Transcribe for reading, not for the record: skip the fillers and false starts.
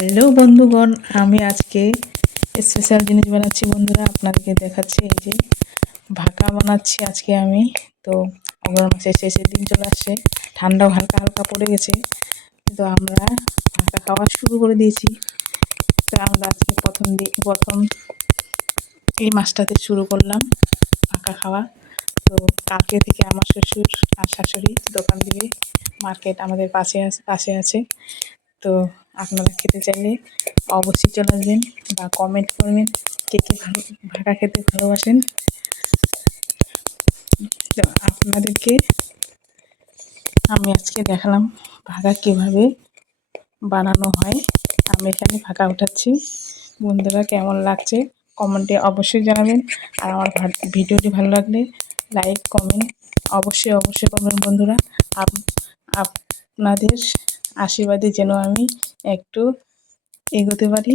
Hello বন্ধুগণ, আমি আজকে স্পেশাল জিনিস বানাচ্ছি বন্ধুরা। আপনাদেরকে দেখাচ্ছি, এই যে ভাকা বানাচ্ছি আজকে আমি। তো অগ্রহায়ণ মাসের শেষের দিন চলে আসছে, ঠান্ডাও হালকা হালকা পড়ে গেছে। তো আমরা ভাকা খাওয়া শুরু করে দিয়েছি। তো আমরা আজকে প্রথম এই মাসটাতে শুরু করলাম ভাকা খাওয়া। তো কালকে থেকে আমার শ্বশুর আর শাশুড়ি দোকান দিবে। মার্কেট আমাদের পাশে আছে। তো আপনারা খেতে চাইলে অবশ্যই চলে আসবেন বা কমেন্ট করবেন কে কে ভাকা খেতে ভালোবাসেন। তো আপনাদেরকে আমি আজকে দেখালাম ভাকা কীভাবে বানানো হয়। আমি এখানে ভাকা উঠাচ্ছি। বন্ধুরা কেমন লাগছে কমেন্টে অবশ্যই জানাবেন। আর আমার ভিডিওটি ভালো লাগলে লাইক কমেন্ট অবশ্যই করবেন বন্ধুরা। আপনাদের আশীর্বাদে যেন আমি একটু এগোতে পারি।